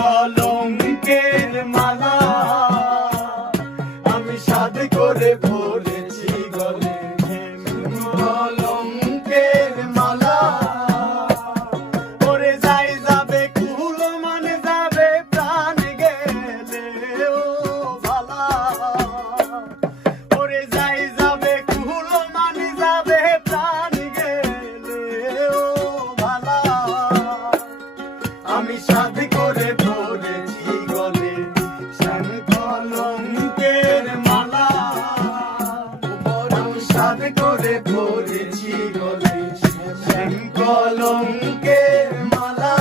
কলঙ্কের মালা আমি সাধ করে পড়েছি গলে, কলঙ্কের মালা। ওরে যাই যাবে কুল মানে যাবে প্রাণ গেলে ও ভালা। ওরে যাই যাবে কুল মানে যাবে প্রাণ গেলে ও ভালা। আমি সাধ করে পড়েছি গলে শ্যাম কলঙ্কের মালা। আমি সাধ করে পড়েছি গলে শ্যাম কলঙ্কের মালা।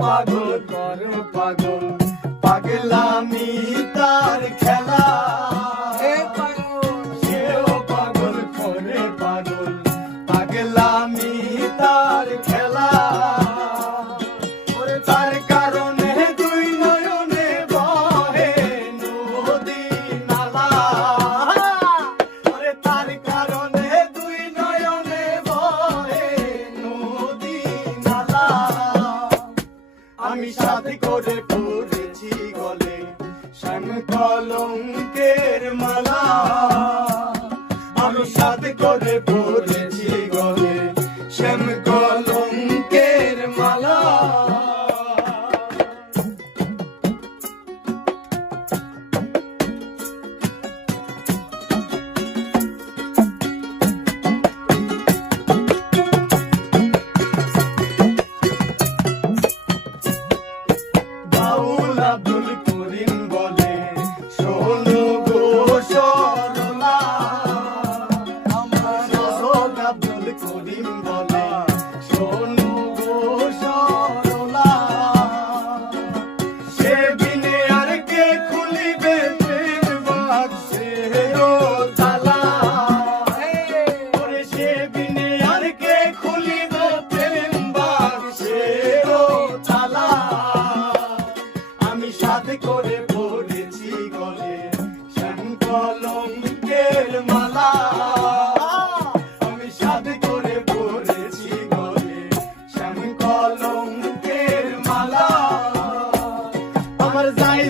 পাগল কর পাগল পাগলামি তার খেলা। সেও পাগল করে পাগল পাগলামি তার খেলা। ওরে তার কারণে দুই নয়নে বহে নদী নালা। ওরে তার কারণে দুই নয়নে বহে নদী নালা। আমি সাথে করে পড়েছি গলে শ্যাম কলঙ্কের মালা। আমি সাথে করে পড়েছি গলে শ্যাম কলঙ্কের মালা। বাউল আব্দুল করিম বলে শোনো গো সরলা। আমার আব্দুল করিম বলে শোনো গো সরলা। সে বিনে আর কে খুলিবে প্রেম বাক্সের তালা। ওরে সে বিনে আর কে খুলিবে প্রেম বাক্সের তালা। আমি সাথে করে পড়েছি গলে শ্যাম কলঙ্কের মালা। আমি সাথে করে পড়েছি গলে শ্যাম কলঙ্কের মালা। আমার যাই